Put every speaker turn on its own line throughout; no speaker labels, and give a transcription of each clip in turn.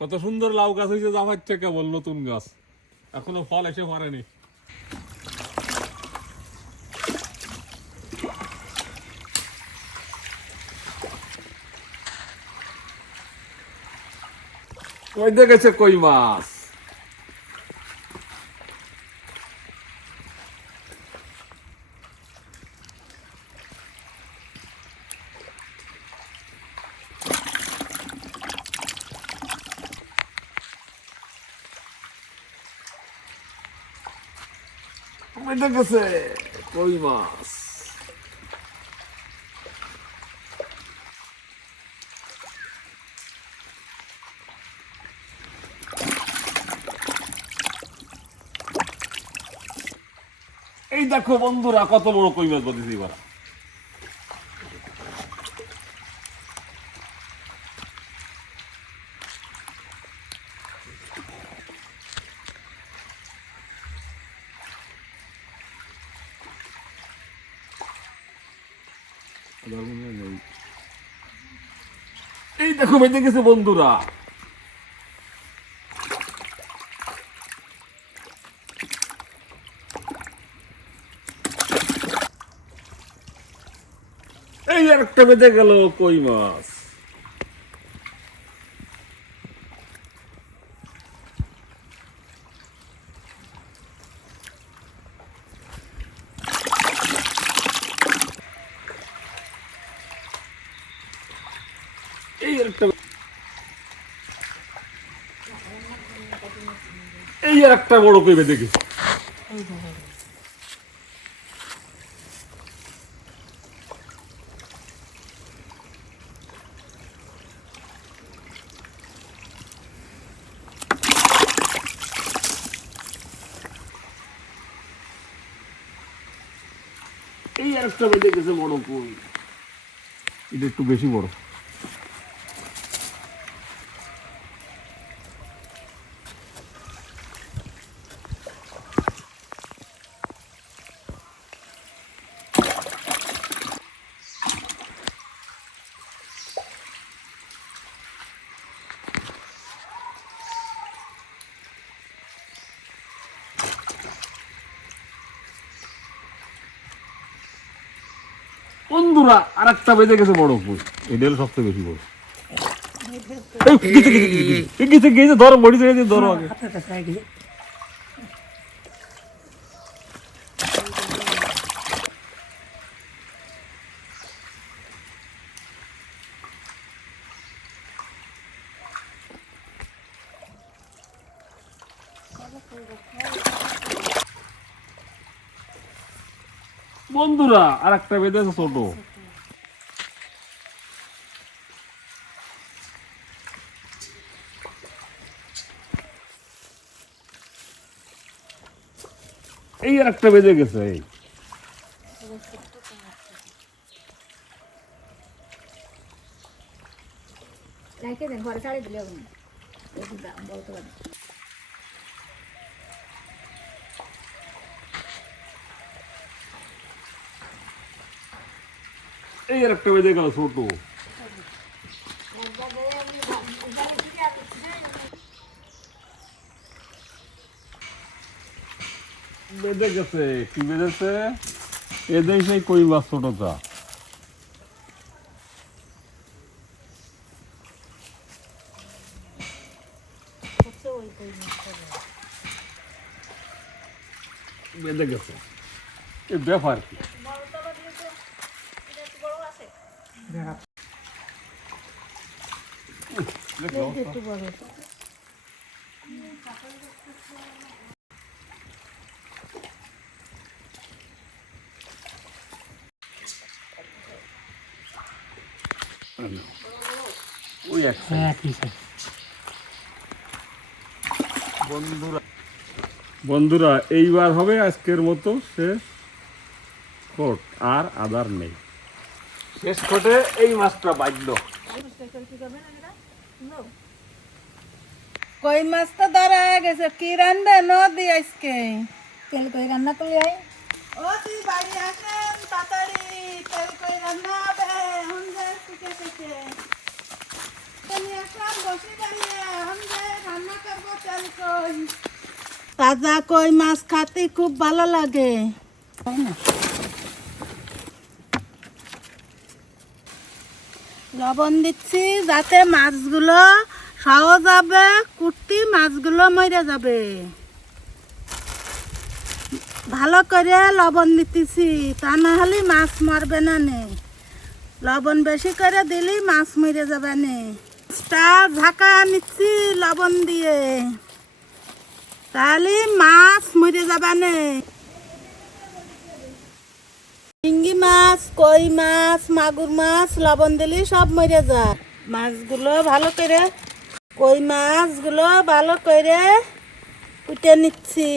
কত সুন্দর লাউ গাছ হয়েছে কেবল নতুন গাছ। এখনও ফল এসে পারেনি কই দেখেছে কই মাছ? কই মাছ এই দেখো বন্ধুরা কত বড় কই মাছ বলতেছি এবার এই দেখো বেঁচে গেছে বন্ধুরা। এই আরেকটা বেঁচে গেল কই মাছ এই আর একটা এই আর একটা বড় কই বেঁধে গেছে এই আর একটা বেঁধে গেছে বড় কই। এটা একটু বেশি বড়। বন্ধুরা আর একটা বেঁধে গেছে বড় কই এটা হলো সবচেয়ে বেশি বড়। গেছে, গেছে, ধরো বড়ি ধরে ধরো আগে। বন্ধুরা আর একটা বেঁধে আছে ছোট। এই আর একটা বেঁধে গেছে, এই।
রেখে দেন, ঘরে ছাড়ে দিলে বলতে পারেন
এই আর একটা বেঁধে গেল, ছোট। বেঁধে গেছে, কি বেঁধেছে এদের সেই কই মাছ ছোটটা। বেঁধে গেছে। এই ব্যাপার কি
একটু বড়
ওই এক বন্ধুরা এইবার হবে আজকের মতো শেষ কোট আর আদার নেই। শেষ এই মাছটা
কই মাছ তো গেছে, কি রান্ধে নদী আজকে?
তেল কই রান্না আই?
ও তুই বাড়ি আসেন, তাড়াতাড়ি তেল কই রান্না হবে তুমি বসে দাঁড়িয়ে রান্না তেল কই। তাজা কই মাছ খাতে খুব ভালো লাগে। লবণ দিচ্ছি যাতে মাছগুলো সহজ হবে কুর্তি মাছগুলো মরে যাবে। ভালো করে লবণ দিতেছি, তা না হলে মাছ মরবে না নে। লবণ বেশি করে দিলেই মাছ মরে যাবে নে। মাছটা ঝাঁকা নিচ্ছি লবণ দিয়ে। তাহলে মাছ মরে যাবে নে। মাছ, কই মাছ, মাগুর মাছ, লবণ দিলে সব মরে যায়। মাছগুলো ভালো করে কই মাছগুলো ভালো করে উঠে নিচ্ছি।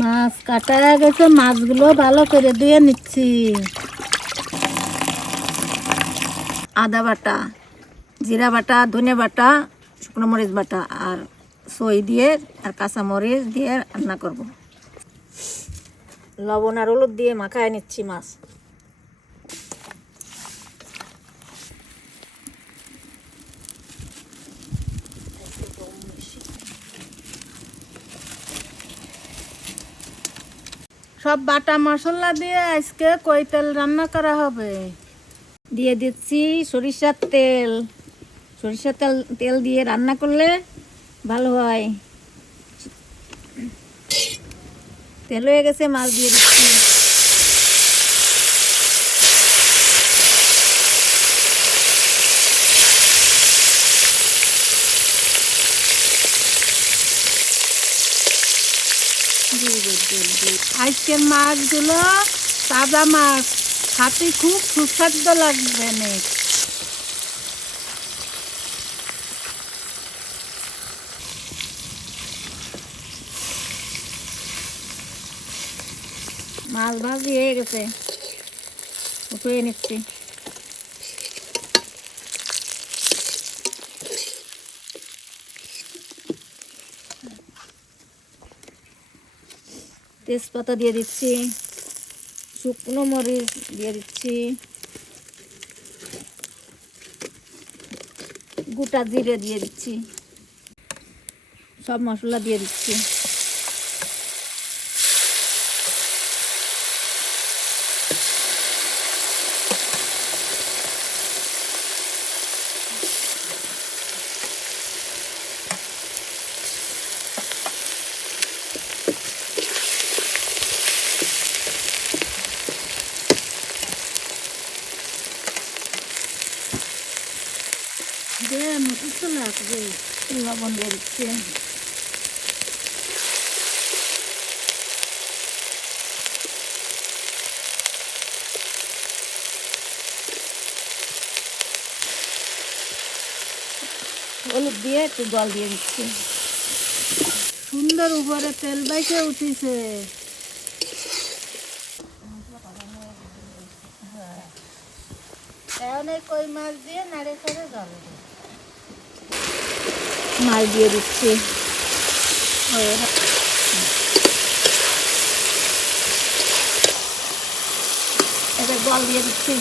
মাছ কাটা গেছে মাছগুলো ভালো করে ধুয়ে নিচ্ছি। আদা বাটা, জিরা বাটা, ধনে বাটা, শুকনো মরিচ বাটা আর সই দিয়ে আর কাঁচা মরিচ দিয়ে রান্না করব। লবণ আর হলুদ দিয়ে মাখায় নিচ্ছি মাছ। সব বাটা মশলা দিয়ে আজকে কই তেল রান্না করা হবে? দিয়ে দিচ্ছি সরিষার তেল। সরিষার তেল তেল দিয়ে রান্না করলে ভালো হয়। তেল হয়ে গেছে, মাছ দিয়ে দিচ্ছি। আজকের মাছগুলো তাজা মাছ খাতে খুব সুস্বাদ্য লাগবে মাছ ভাজি হয়ে গেছে উঠিয়ে নিচ্ছি। তেজপাতা দিয়ে দিচ্ছি, শুকনো মরিচ দিয়ে দিচ্ছি, গোটা জিরে দিয়ে দিচ্ছি, সব মশলা দিয়ে দিচ্ছি দিয়ে মতো লাগবে। দিয়ে হলুদ দিয়ে একটু জল দিয়ে দিচ্ছি। সুন্দর উপরে তেল বাইকে উঠিছে। এখন এই কই মাছ দিয়ে নাড়ে করে যাবে মাছ দিয়ে দিচ্ছি। এবার জল দিয়ে দিচ্ছি।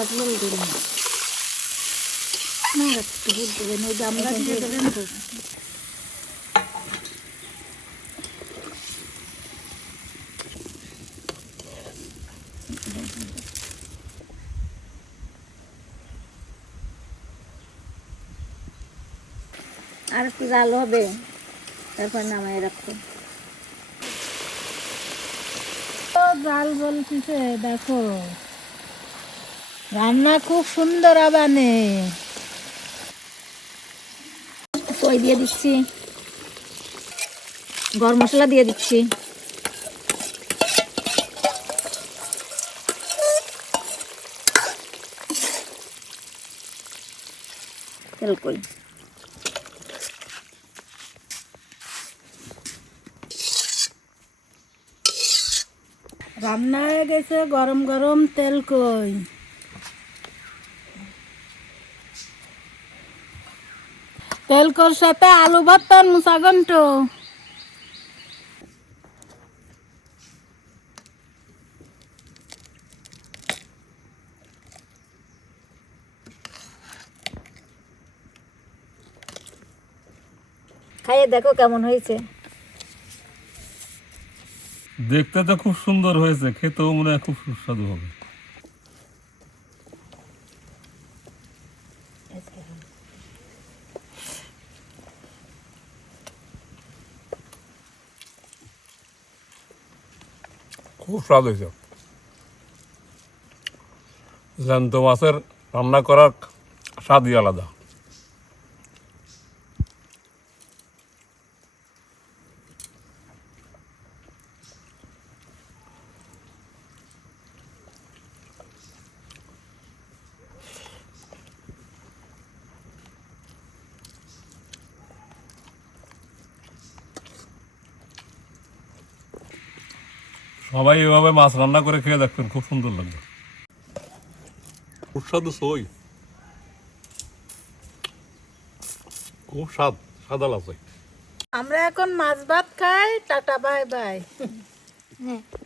একদম জল না একটু দেবেন ওই গামলা দিয়ে দেবেন তো। আর একটু জাল হবে? তারপর নামাই রাখো। জাল বলতেছে, দেখো, রান্না খুব সুন্দর আবানে। কই দিয়ে দিচ্ছি। গরম মশলা দিয়ে দিচ্ছি।
তেল কই?
রান্না হয়ে গেছে গরম গরম তেল কই? তেল কর সাথে আলু ভর্তার মুসা ঘন্ট।
খাইয়ে দেখো কেমন হয়েছে।
দেখতে তো খুব সুন্দর হয়েছে, খেতেও মনে হয় খুব সুস্বাদু হবে। খুব স্বাদ হয়েছে। জ্যান্ত মাছের রান্না করার স্বাদই আলাদা। সবাই এভাবে মাছ রান্না করে খেয়ে দেখবেন খুব সুন্দর লাগবে। সুস্বাদু সই। খুব স্বাদ সাদা লাগে
আমরা এখন মাছ ভাত খাই টাটা বাই বাই।
হ্যাঁ।